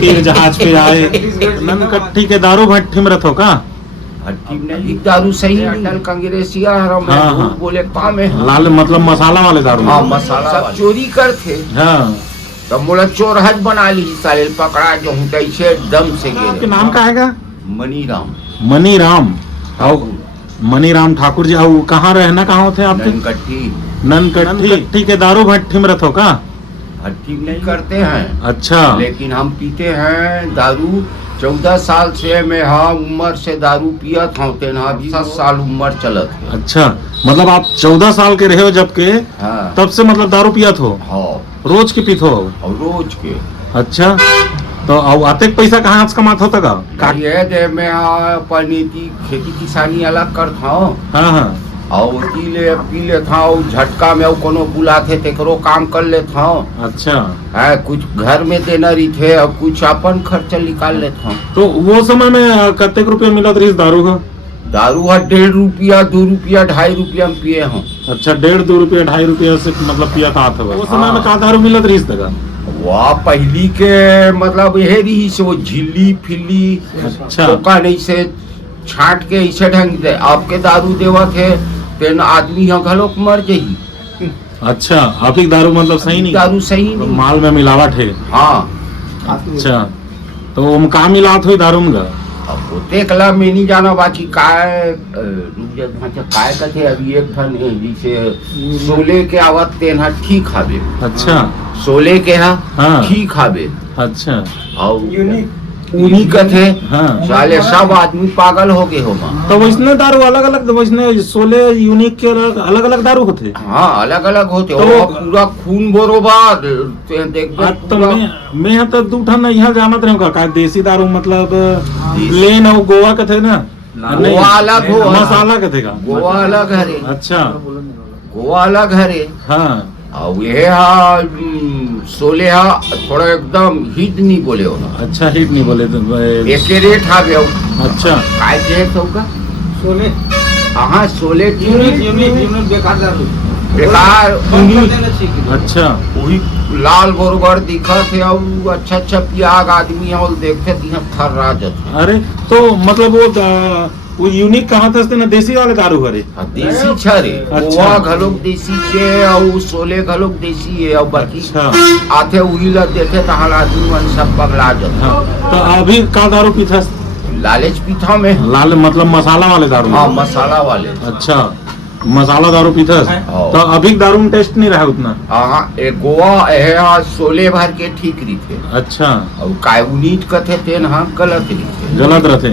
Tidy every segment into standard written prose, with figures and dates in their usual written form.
तीर जहाज पे आए ननकट्टी के दारू भट्टी में रखो का भट्टी में भी दारू सही नहीं। अटल कांग्रेसिया हराम हाँ, हाँ। बोले काम है लाल मतलब मसाला वाले दारू। हाँ मसाला सब चोरी करते। हाँ तब बोला चोर हज बना ली साले पकड़ा जो हूँ कैसे दम से आपके गिरे। नाम का है मनीराम मनीराम मनीराम ठाकुर जी। और कहाँ रहना कहाँ होते आपके? ननकट्टी ननकट्टी के दारू भट्टी में रखो का? भट्टी नहीं करते हैं। अच्छा लेकिन हम पीते हैं दारू। 14 साल से मैं हाँ उम्र से दारू पिया था। तेना 7 साल उम्र चलत है। अच्छा मतलब आप 14 साल के रहे हो जब के हाँ तब से मतलब दारू पिया हो? हाँ रोज की पीत हो? और रोज के। अच्छा तो अब अतेक पैसा कहाँ से कमात होता का? ये दे मैं अपनी खेती किसानी अलग करता हूँ। हाँ हाँ और पी लेता हूँ झटका में कोनो बुलाते तेकरो काम कर लेता हूँ। अच्छा है कुछ घर में देना रही थे और कुछ अपन खर्चा निकाल लेता हूँ। तो वो समय में कतेक रुपया मिलत रही दारू का? दारू है 1.5 रुपया 2 रुपया 2.5 रुपया में पिए हूँ। अच्छा 1.5 रुपया 2.5 रुपया से मतलब पिया था वो समय में का दारू मिलत रही तक? वाह पहली के मतलब यही रही से वो झिल्ली फिल्ली अच्छा टोका नहीं से छाट के ऐसे ढंग से आपके दारू देवा थे तेन आदमी यहाँ घलोक मर जाही। अच्छा आप ही दारू मतलब सही नहीं? दारू सही नहीं। माल में मिलावट है। हाँ अच्छा तो हम का मिलावट हुई दारू में? अब वो देखला मैं नहीं जाना बाकी काय काय कथे अभी एक ठन जैसे सोले के आवत तेना ठीक हावे। अच्छा सोले के हाँ। ठीक हावे। अच्छा और उन्हीं कथे हाँ साले सब आदमी पागल हो गए हो माँ। तो वैसने दारू अलग अलग वैसने 16 यूनिक के अलग अलग दारू होते? हाँ अलग अलग होते तो हो पूरा खून बरोबर देख तो मैं तो 2 ठन यहाँ जामत रहे का देसी दारू मतलब प्लेन और गोवा के थे ना? गोवा अलग हो मसाला के थे का? गोवा अलग हरे। अच्छा गोवा अलग हरे। हाँ और ये हा सोले हा थोड़ा एकदम हिट नहीं बोले हो ना। अच्छा हिट नहीं बोले तो एक रेट हा गया। अच्छा काय रेट होगा सोले हाँ सोले यूनिट बेकार दारू बेकार अच्छा वही लाल बरोबर दिखा थे और अच्छा पियाग आदमी और देखते थर्रा जाते। अरे तो मतलब वो यूनिक कहाँ थे ना देसी वाले दारू हरे? देसी छरे गोवा घलोक देसी के और सोले घलोक देसी है और बाकी अच्छा आते वही ला देते तहां आदमी मन सब पगला जाते। हाँ तो अभी का दारू पीता? लालच पीता में लाल मतलब मसाला वाले दारू? हाँ मसाला वाले। अच्छा मसाला दारू पीता? तो अभी दारू में टेस्ट नहीं रहा उतना? हाँ एक गोवा है सोले भर के ठीक रही थे। अच्छा और कायनीट कथे तेन हाँ गलत रही थे। गलत रहते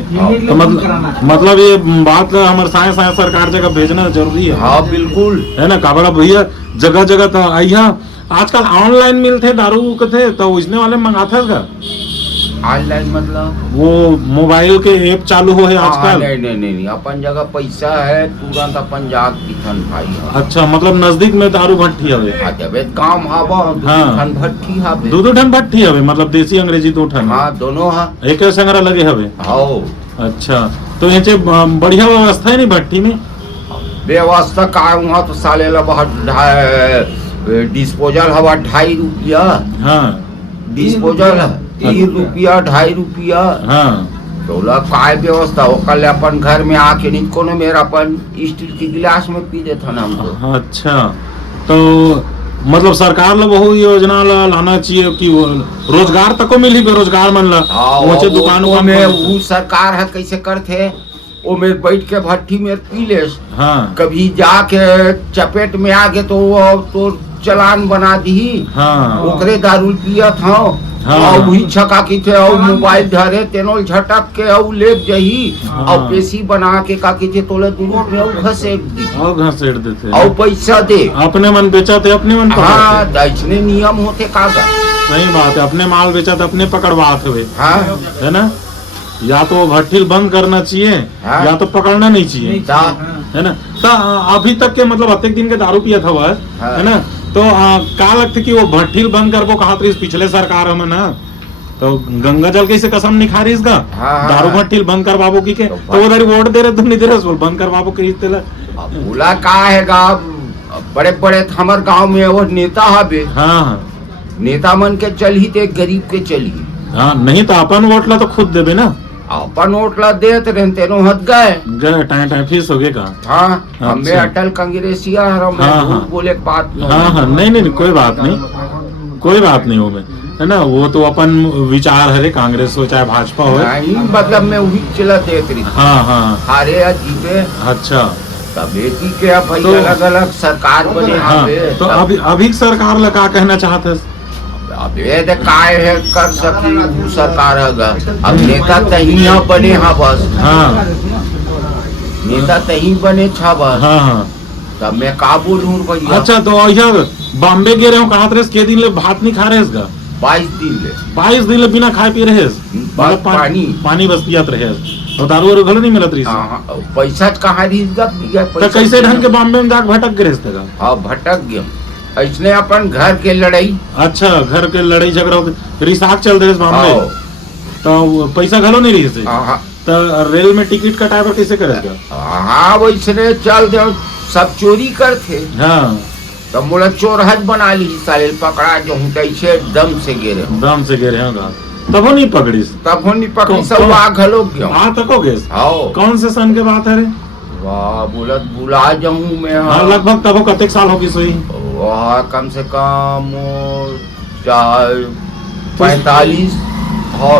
तो मतलब ये बात हमारे साय सरकार जगह भेजना जरूरी है। हाँ बिल्कुल है ना काबड़ा भैया जगह जगह तो यहाँ आजकल ऑनलाइन मिलते दारू कथे तो उसने वाले मंगाते का? ऑनलाइन मतलब वो मोबाइल के ऐप चालू हो है आजकल? नहीं अपन जगह पैसा है तुरंत अपन जाग पिथन भाई। अच्छा मतलब नजदीक में दारू भट्टी हवे? जब काम हावा हाँ। भट्टी हावे 2 ठन भट्टी हवे मतलब देसी अंग्रेजी 2 ठन? हाँ दोनों हाँ एक संगरा लगे हवे? हाँ अच्छा तो यहाँ बढ़िया व्यवस्था है नहीं भट्टी में? व्यवस्था का वहाँ तो साले ला बहुत डिस्पोजल हवा 2.5 रुपया। हाँ डिस्पोजल 3 रुपया 2.5 रुपया। हाँ तो काय व्यवस्था हो कल अपन घर में आके नहीं कोनो मेरा अपन स्टील के गिलास में पी देता ना हमको। अच्छा तो मतलब सरकार ला बहु योजना ला लाना चाहिए कि रोजगार तक मिली बेरोजगार मन ला वो दुकानों में वो सरकार है कैसे करते वो में बैठ के भट्टी में पी ले। हाँ कभी जाके चपेट में आगे तो वो तो चलान बना दी। हाँ ओकरे दारू पिया था। हाँ। और वही छका की थे और मोबाइल धरे तेनोल झटक के और ले जही। हाँ। और पेशी बना के का की थे तोले दूर में और घसेट दी और घसेट देते और पैसा दे अपने मन बेचा थे अपने मन हाँ ऐसने नियम होते कागज। सही बात है अपने माल बेचा तो अपने पकड़वाते हुए हाँ है ना? या तो भट्टी बंद करना चाहिए हाँ। या तो पकड़ना नहीं चाहिए है ना? तो अभी तक के मतलब अत्येक दिन के दारू पिया था वह है ना? तो का लगता कि वो भट्टी बंद करबो कहा पिछले सरकार में ना तो गंगा जल कैसे कसम नहीं खा रही इसका? दारू भट्टी बंद करवाबो की के तो उधर वोट दे रहे तुम नहीं दे रहे बंद करवाबो के बोला का है बड़े बड़े हमारे गांव में वो नेता हवे। हाँ नेता मन के चल ही ते गरीब के चली हाँ नहीं तो अपन वोट ला तो खुद देबे ना, अपन वोट ला देते रहे तेनो हद गए गए टाइम टाइम फीस हो गए का। हाँ हमें अच्छा। अटल कांग्रेसिया हमें हाँ, हाँ। झूठ बोले के बात नहीं। हाँ हाँ नहीं नहीं कोई बात नहीं, कोई बात नहीं हो है ना, वो तो अपन विचार है कांग्रेस हो चाहे भाजपा हो। नहीं मतलब मैं वही चला देत रही हाँ हाँ हारे या जीते अच्छा तब बेटी के अब भाई तो- अलग अलग सरकार बने हाँ यहाँ पे तो अभी सरकार ला का कहना चाहते हैं? अब ये दे काय है कर सकी वो सरकार है अब नेता तही यहाँ बने हाँ बस हाँ नेता तही बने छा बस हाँ हाँ तब मैं का बोलूँ भैया। अच्छा तो यार बॉम्बे गे रहे हो कहा थे के दिन ले भात नहीं खा रहे इसका 22 दिन ले 22 दिन ले बिना खाए पी रहे बस पानी पानी बस पियात रहे और दारू वारू घलो नहीं मिलत रही हाँ, पैसा कहाँ रही तो कैसे ढंग के बॉम्बे में जाके भटक गए इसका? हाँ भटक गया इसने अपन घर के लड़ाई अच्छा घर के लड़ाई झगड़ा होते रिसाक चल रहे बॉम्बे हाँ, तो पैसा घलो नहीं रही से हाँ, तो रेल में टिकट कटाए पर कैसे करेगा? हाँ वैसने चल दे सब चोरी करते हाँ तो मोला चोर हज बना ली साले पकड़ा जो हूँ कैसे दम से गिरे दम से गिरे होगा तब वो नहीं पकड़ी तब हो नहीं पकड़ी सब कौन- आग हलो गया हाँ तक हो गए हाँ कौन से सन के बात है रे? वाह बोलत बुला जाऊँ मैं हाँ लगभग तब कतेक साल होगी सोई? वाह कम से कम 45 हाँ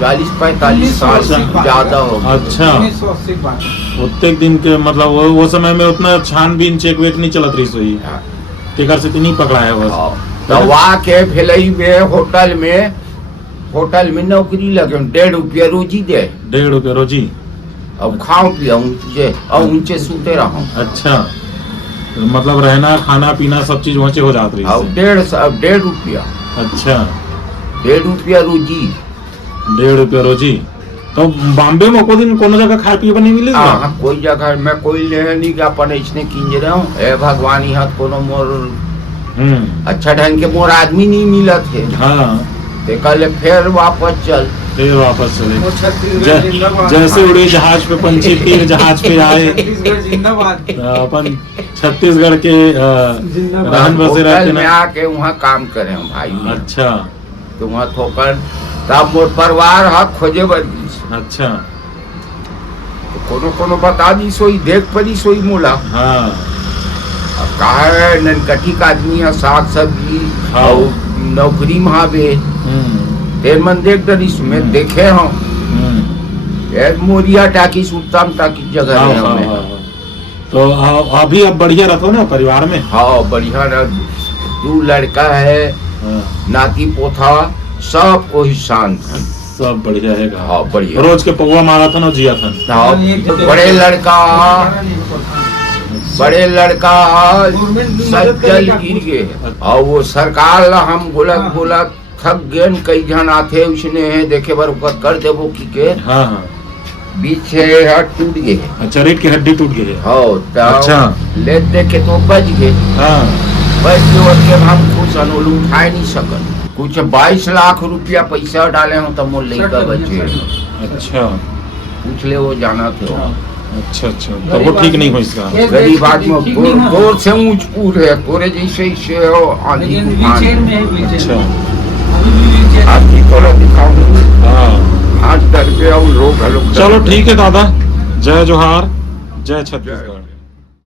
40-45 साल से ज्यादा हो गया। अच्छा 1980 बात। उतने दिन के मतलब वो समय में उतना छानबीन चेक वेक नहीं चलत रही सोई टिकर से नहीं पकड़ा है बस। तो वहाँ के भेलई में होटल में नौकरी लगे 1.5 रुपया रोजी दे 1.5 रुपया रोजी। अब खाऊं पिया और ऊंचे सूते रहा अच्छा मतलब रहना खाना पीना सब चीज वहाँ से हो जात रही अब इससे। 1.5 रुपया अच्छा 1.5 रुपया रोजी 1.5 रुपया रोजी। तो बॉम्बे में को दिन कोनो जगह खाए पिए नहीं मिली? हाँ कोई जगह मैं कोई ले नहीं कि अपन इसने कींज रहा हूँ ए भगवान यहाँ कोनो मोर अच्छा ढंग के मोर आदमी नहीं मिला थे हाँ ते कल फिर वापस चल फिर वापस चले वो छत्तीसगढ़ जिंदाबाद। जैसे उड़ी जहाज पे पंछी तीर जहाज पे आए छत्तीसगढ़ जिंदाबाद। अपन छत्तीसगढ़ के जिंदाबाद। रहन बसे रहते होटल में ना। आके वहाँ काम करे हम भाई अच्छा तो वहाँ थोकर तब मोर परिवार हक खोजे बदी अच्छा तो कोनो बता दी सोई देख पड़ी सोई मोला हाँ अब कहा है ननकठी का आदमी है साग सब्जी हाँ। और नौकरी वहाँ बे देर मन देख डरी में देखे हम एक मोरिया टाकी उत्तम टाकी जगह हाँ, है हाँ, हमें हाँ, हाँ। तो अभी अब बढ़िया रहता ना परिवार में? हाँ बढ़िया ना 2 लड़का है हाँ, नाती पोथा सब कोई शांत है सब बढ़िया है का? हाँ बढ़िया रोज के पौवा मारा था ना जिया था। हाँ, बड़े लड़का सज्जल गिर गए और वो सरकार ला हम बोला थक गए कई जन आते उसने देखे बार कर देवो की के हाँ हाँ पीछे हाथ टूट गए अच्छा रीढ़ की हड्डी टूट गई है। हाँ अच्छा। ले देखे तो बच गए हाँ बच के हम खुश अनोल उठा नहीं सकल कुछ 22 लाख रुपया पैसा डाले हो तो मोल लेकर बचे अच्छा पूछ ले वो जाना थे अच्छा अच्छा तो वो ठीक नहीं हो इसका? गरीब आदमी गोर से ऊंच पूर है तोरे जैसे ही से हो आंधी लेकिन तूफान। व्हीलचेयर में है, व्हीलचेयर अच्छा में। अभी भी व्हीलचेयर में। आपकी तोरा दिखाऊं हाँ हाथ डर के और लोग हलो चलो ठीक है दादा, जय जोहार, जय छत्तीसगढ़।